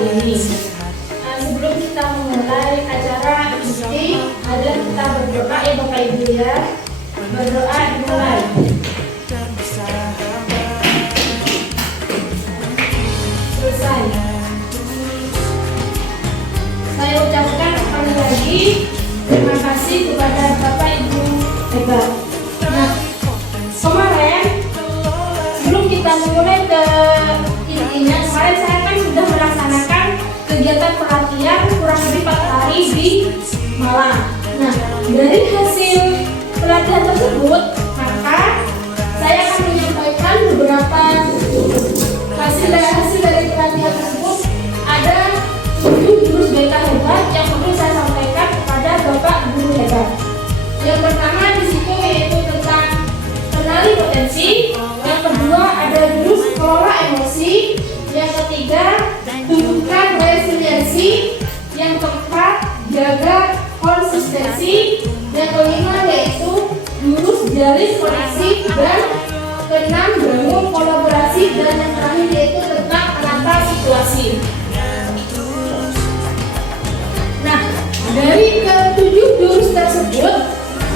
kali ini. Sebelum kita memulai acara ini, ada kita berdoa ya Bapak Ibu ya. Berdoa dimulai. Selesai. Saya ucapkan sekali lagi terima kasih kepada Bapak Ibu hebat. Nah, kemarin sebelum kita mulai ke intinya, kemarin saya kan sudah melaksanakan kegiatan pelatihan kurang lebih 4 hari di Malang. Nah, dari hasil pelatihan tersebut, maka saya akan menyampaikan beberapa hasil dari pelatihan tersebut. Ada 7 jurus BK hebat yang perlu saya sampaikan kepada Bapak Guru hebat. Yang pertama di situ yaitu tentang kenali potensi. Yang kedua ada jurus kelola emosi. Yang ketiga tumbuhkan resiliensi. Yang keempat jaga konsistensi. Yang kelima yaitu jurus jalin koneksi. Dan keenam bangun kolaborasi. Dan yang terakhir yaitu tentang menata situasi. Nah, dari ke-7 jurus tersebut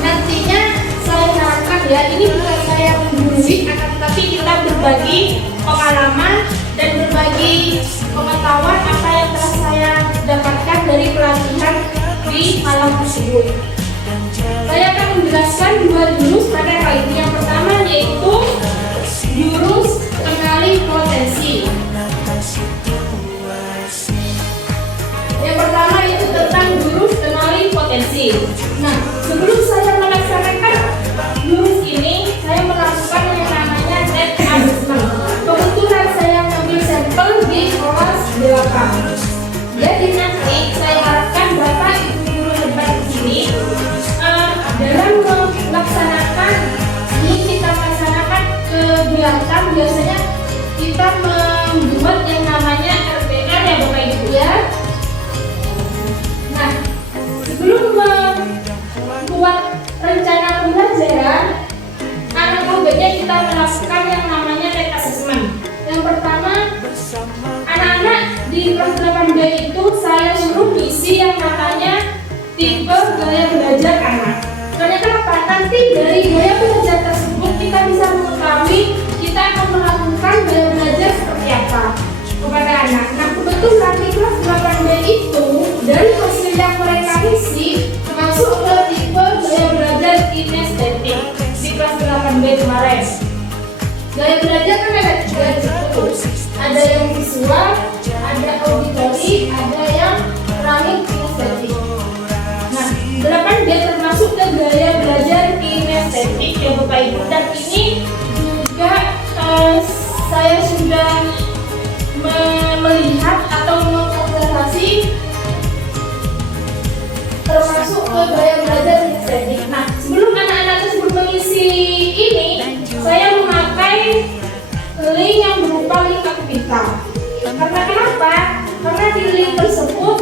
nantinya saya harapkan ya, ini bukan saya menggurui, akan tetapi kita berbagi pengalaman dan berbagi pengetahuan apa yang telah saya dapatkan dari pelatihan di Malang tersebut. Saya akan menjelaskan 2 jurus pada kali ini. Yang pertama yaitu jurus kenali potensi. Yang pertama itu tentang jurus kenali potensi. Nah, sebelum saya melaksanakan jurus ini, saya melakukan yang namanya net assessment. Kebetulan saya mengambil sampel di kelas 8. Jadi nanti saya harapkan Bapak Ibu guru hebat di sini dalam melaksanakan, sebelum kita melaksanakan kegiatan, biasanya kita membuat yang namanya RPR ya Bapak Ibu ya. Nah, sebelum membuat rencana pembelajaran, alangkah baiknya kita melakukan yang namanya net assessment. Yang pertama, anak-anak di kelas 8B itu saya suruh isi yang namanya tipe gaya belajar anak. Karena kenapa? Nanti dari gaya belajar tersebut kita bisa mengetahui kita akan melakukan gaya belajar seperti apa kepada anak. Nah, kebetulan di kelas 8B itu dari hasil yang mereka isi masuk ke tipe gaya belajar kinestetik di kelas 8B kemarin. Gaya belajar kan ada 3 tipe, ada yang visual, ada auditori, ada yang running kinestetik. Nah, 8B termasuk ke gaya belajar kinestetik ya Bapak Ibu, dan ini juga saya sudah melihat atau mengobservasi termasuk ke gaya belajar kinestetik. Nah, sebelum anak-anak tersebut mengisi ini, saya memakai link yang berupa link aktivitas. Karena kenapa? Karena di link tersebut,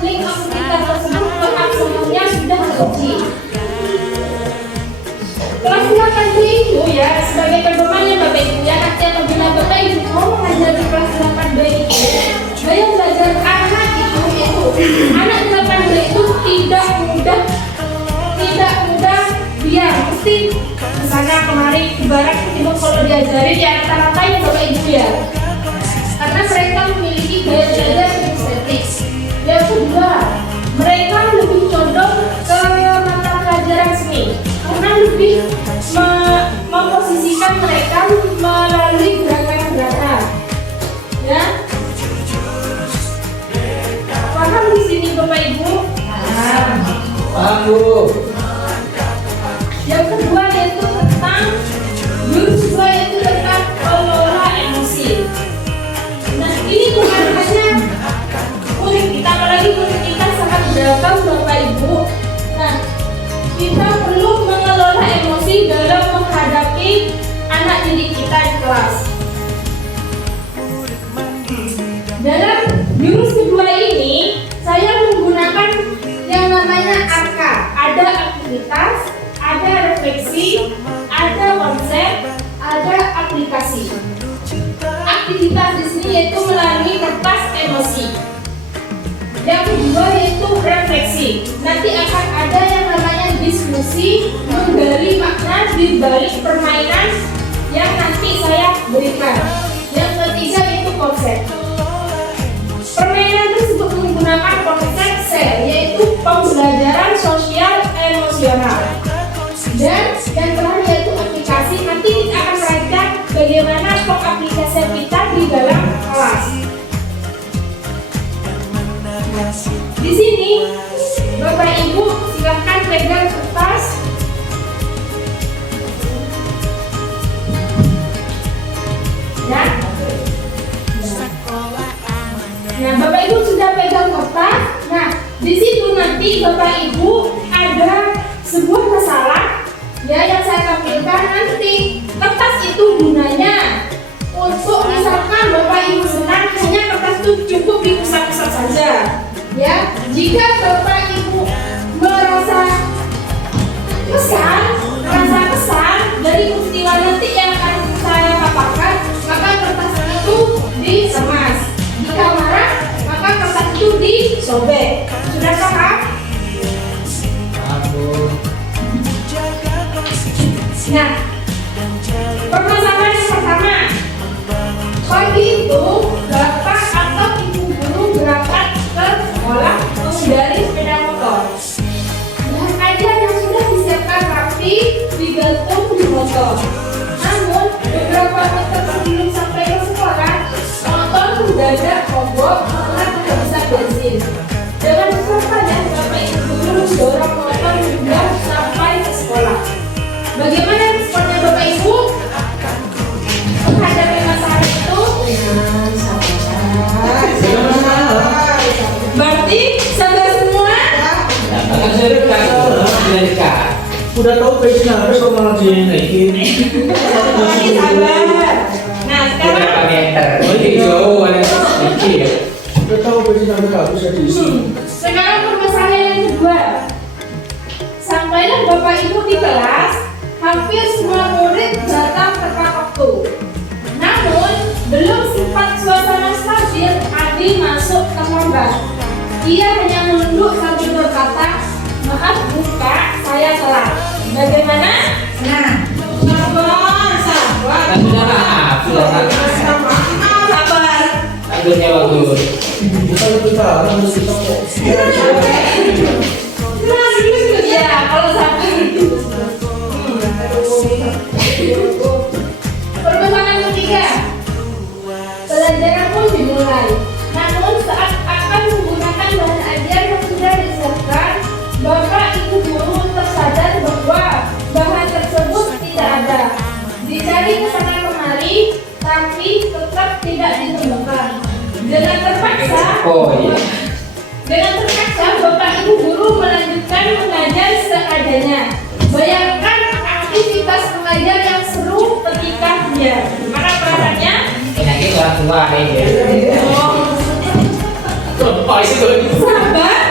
link aktivitas tersebut semuanya sudah teruji. Kelas 8B itu ya, sebagai pedomannya Bapak Ibu ya, nanti apabila Bapak Ibu mau mengajar di kelas 8B itu, gaya belajar anak itu anak 8B itu tidak mudah diam, mesti misalnya kemarin ibarat itu kalau diajarin ya rata-rata ya Bapak Ibu ya, karena mereka memiliki gaya belajar kinestetik. Yang kedua, mereka lebih condong ke mata pelajaran seni karena lebih memposisikan mereka melalui gerakan-gerakan ya. Paham di sini Bapak Ibu? Paham Bu. Yang kedua yaitu tentang jurus 2 yaitu tentang kelola emosi. Nah, ini bukan hanya murid kita, apalagi murid kita sangat beragam Bapak Ibu. Nah, kita perlu mengelola emosi dalam menghadapi anak didik kita di kelas. Dalam jurus kedua ini, saya menggunakan yang namanya ARKA. Ada aktivitas, ada refleksi, ada konsep, ada aplikasi. Aktivitas kita di sini yaitu melalui kertas emosi. Yang kedua yaitu refleksi. Nanti akan ada yang namanya diskusi, menggali makna di balik permainan yang nanti saya berikan. Yang ketiga yaitu konsep. Permainan tersebut menggunakan konsep SEL, yaitu pembelajaran sosial emosional. Dan yang terakhir yaitu aplikasi. Nanti kita akan belajar bagaimana pengaplikasian kita di dalam kelas. Di sini Bapak Ibu silahkan pegang kertas. Ya. Nah, Bapak Ibu sudah pegang kertas. Nah, di situ nanti Bapak Ibu ada sebuah masalah ya yang saya tampilkan. Nanti kertas itu gunanya untuk misalkan Bapak Ibu senang hanya kertas itu cukup diusap-usap saja. Ya, jika Bapak Ibu merasa kesan dari peristiwa nanti yang akan saya paparkan, maka kertas itu dikemas. Jika marah, maka kertas itu disobek. Sudah paham? Nah, permasalahan yang pertama, pagi itu bapak atau ibu guru berangkat ke sekolah mengendarai sepeda motor. Bahan ajar yang sudah disiapkan rapi digantung di motor. Namun beberapa meter sebelum sampai ke sekolah, motor mendadak mogok karena kehabisan bensin. Dengan cepat bapak ibu guru mendorong motor hingga sampai ke sekolah. Bagaimana responnya Bapak Ibu menghadapi masalah itu? Berarti sabar semua? Udah tahu bensin habis kok malah dinaikin. Masih sabar. Nah sekarang Udah tahu bensin habis ya diisi. Sekarang permasalahan yang kedua. Sampailah Bapak Ibu di kelas, hampir semua murid datang tepat waktu. Namun, belum sempat suasana stabil, Adi masuk terlambat. Ia hanya menunduk sambil berkata, "Maaf Bu Kak, saya telat." Bagaimana? Nah, sabar. Sabar. Akhirnya bagus. Bukan lebih parah, harus kita kok. Ya, kalau sabar itu. Permasalahan ketiga, pelajaran pun dimulai. Namun saat akan menggunakan bahan ajar yang sudah disiapkan, Bapak Ibu guru tersadar bahwa bahan tersebut tidak ada. Dicari ke sana kemari, tapi tetap tidak ditemukan. Dengan terpaksa Bapak Ibu guru melanjutkan mengajar seadanya. Bayangkan aktivitas mengajar yang seru ketika dia. Gimana perasaannya? Nanti orang tua ini. Oh, itu Sabar?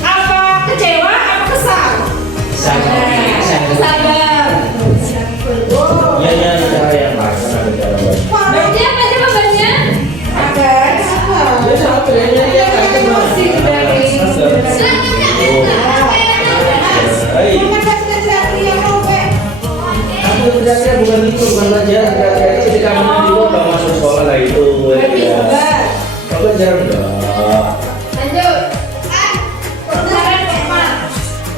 Apa kecewa? Apa kesal? Sabar. Ya, cara yang baik, ada cara baik. Berarti apa jawabannya? Sabar. Ya, sabar ya. Aku kerjanya bukan itu, bukan belajar. Ketika nanti mau masuk sekolah lah itu. Berarti sabar. Kau belajar enggak? Lanjut. Permasalahan keempat.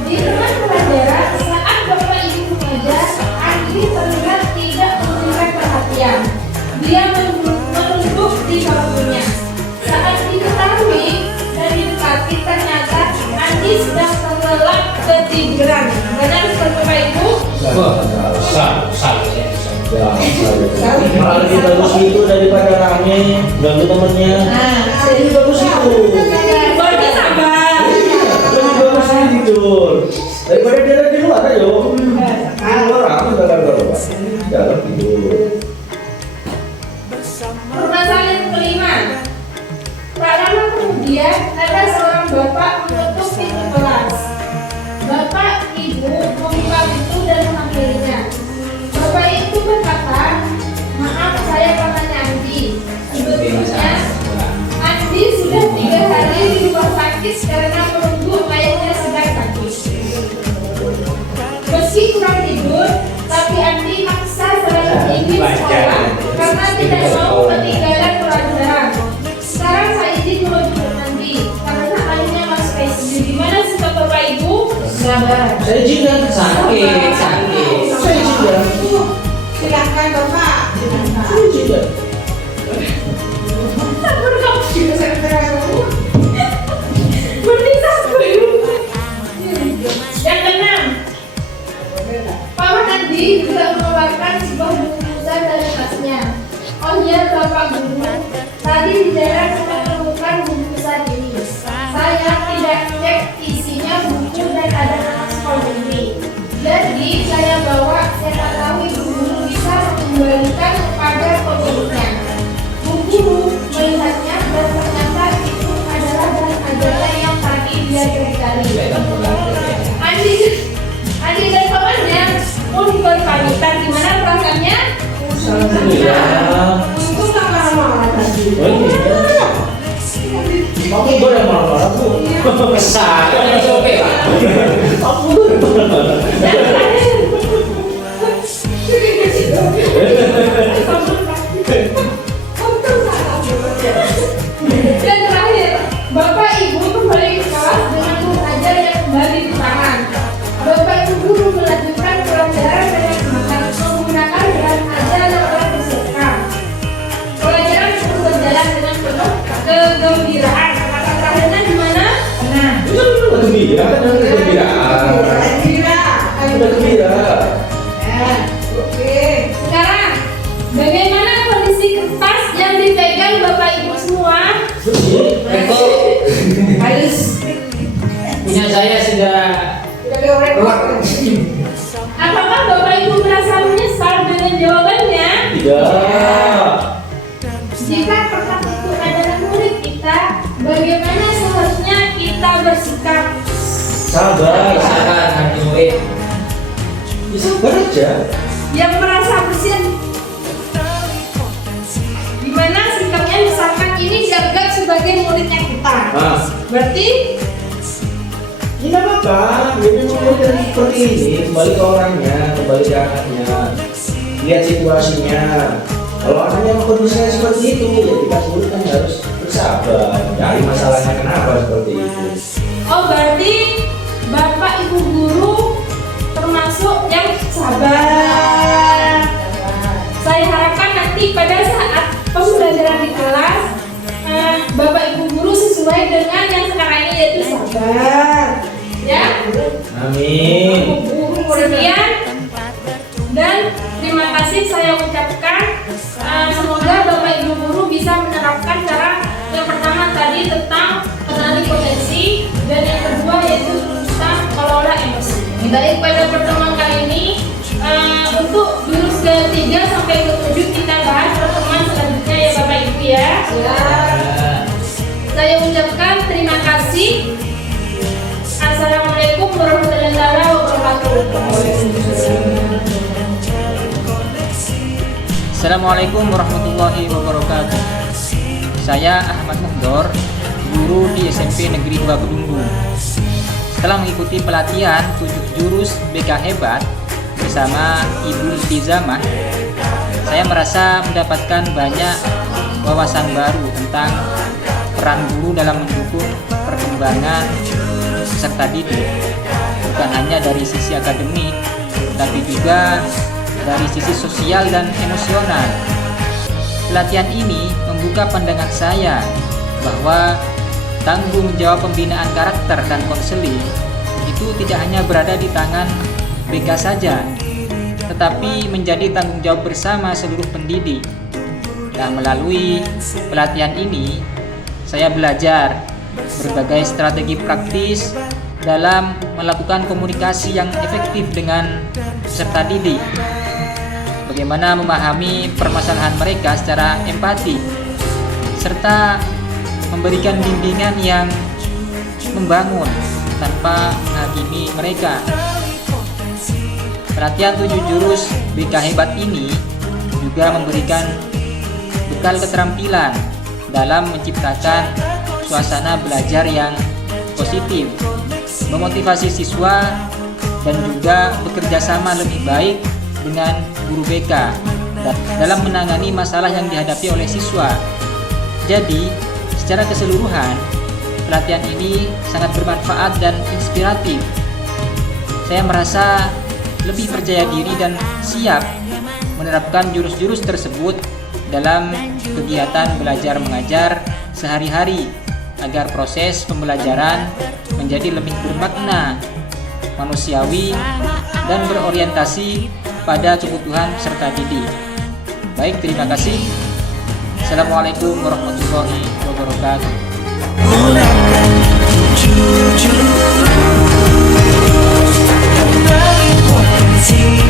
Di rumah pelajaran saat Bapak Ibu mengajar, Andi terlihat tidak memberikan perhatian. Dia menunduk di bangkunya. Saat diketahui dan didekati, ternyata Andi sedang terlelap ketiduran. Benar seperti Bapak Ibu? Malah lebih bagus itu daripada rame ganggu temennya. Ini bagus itu. Berarti sabar. Lebih bagus ini tidur daripada dia di luar ayo. Di luar rame dalam tidur. Permasalahan kelima. Tak lama kemudian ada seorang bapak menutup pintu kelas. Bapak ibu membuka pintu dan menghampirinya. Bapak itu berkata, "Maaf, saya pamannya Andi. karena menunggu ayahnya sedang sakit. Meski kurang tidur, tapi Andi maksa selalu ingin sekolah karena tidak mau ketinggalan pelajaran. Sekarang saya izin menunjuk Andi karena ayahnya masuk ICU. Gimana sikap Bapak Ibu? Sabar. Saya izinkan. Sakit. Saya izinkan. Silakan Bapak. Saya izinkan. Sabar kamu juga sabar. Berarti sabar. Yang keenam, Paman Andi juga mengeluarkan sebuah bungkusan dari tasnya. Oh iya Bapak Guru, tadi di jalan saya menemukan bungkusan ini. Saya tidak cek isinya buku dan ada nama sekolah ini. Jadi saya bawa, saya tahu Ibu Guru bisa mengembalikan kepada pemiliknya. Bu Guru melihatnya dan ternyata itu adalah bahan ajaran yang tadi dia cari-cari. Andi dan pamannya mau dibuat pamitan, gimana perasaannya? Alhamdulillah. Itu tak marah-marah tadi. Oh iya. Aku boleh marah-marah Bu. Besar. Kan SOP Pak. Aku boleh marah-marah. Dan terakhir, Bapak Ibu kembali ke kelas dengan buku ajar yang kembali di tangan. Bapak Ibu guru melanjutkan pelajaran dengan semangat menggunakan bahan ajar yang telah disiapkan. Pelajaran itu berjalan dengan penuh kegembiraan. Kata terakhirnya gimana? Nah, Itu gembira, kan kegembiraan. gembira. Udah gembira. Oke. Sekarang, bagaimana kondisi kertas yang dipegang Bapak Ibu semua? Itu Harus punya saya sudah sudah diorek. Apakah Bapak Ibu merasa menyesal dengan jawabannya? Tidak. Jika kertas itu adalah murid kita, bagaimana seharusnya kita bersikap? Sabar. sabar hati murid. Ya, sabar aja. Yang merasa bersin, gimana sikapnya? Misalkan ini dianggap sebagai muridnya kita, Nah, berarti tidak apa-apa. Jadi memang seperti ini, kembali ke orangnya, kembali ke anaknya. Lihat situasinya. Kalau anaknya mau kondisinya seperti itu, ya kita suruh kan harus bersabar. Cari masalahnya kenapa seperti itu. oh berarti Bapak Ibu guru termasuk yang sabar. Saya harapkan nanti pada saat pembelajaran di kelas, Bapak Ibu guru sesuai dengan yang sekarang ini yaitu sabar, ya. Amin. Sekian dan terima kasih saya ucapkan. Semoga Bapak Ibu guru bisa menerapkan cara yang pertama tadi tentang kenali potensi dan yang kedua yaitu tentang kelola emosi. Baik, pada pertemuan kali ini untuk jurus ke-3 sampai ke-7 kita bahas pertemuan selanjutnya ya Bapak Ibu ya. Saya ucapkan terima kasih. Assalamualaikum warahmatullahi wabarakatuh. Assalamualaikum warahmatullahi wabarakatuh. Saya Ahmad Muhdor, guru di SMP Negeri 2 Kedunggu. Setelah mengikuti pelatihan 7 jurus BK Hebat bersama Ibu Iltizamah, saya merasa mendapatkan banyak wawasan baru tentang peran guru dalam mendukung perkembangan peserta didik, bukan hanya dari sisi akademik, tapi juga dari sisi sosial dan emosional. Pelatihan ini membuka pandangan saya bahwa tanggung jawab pembinaan karakter dan konseling itu tidak hanya berada di tangan BK saja, tetapi menjadi tanggung jawab bersama seluruh pendidik. Dan melalui pelatihan ini, saya belajar berbagai strategi praktis dalam melakukan komunikasi yang efektif dengan peserta didik. Bagaimana memahami permasalahan mereka secara empati, serta memberikan bimbingan yang membangun tanpa menghakimi mereka. Pelatihan 7 jurus BK Hebat ini juga memberikan bekal keterampilan dalam menciptakan suasana belajar yang positif, memotivasi siswa, dan juga bekerja sama lebih baik dengan guru BK dalam menangani masalah yang dihadapi oleh siswa. Jadi, secara keseluruhan, pelatihan ini sangat bermanfaat dan inspiratif. Saya merasa lebih percaya diri dan siap menerapkan jurus-jurus tersebut dalam kegiatan belajar mengajar sehari-hari agar proses pembelajaran menjadi lebih bermakna, manusiawi, dan berorientasi pada kebutuhan peserta didik. Baik, terima kasih. Assalamualaikum warahmatullahi wabarakatuh. Jujur, dari potensi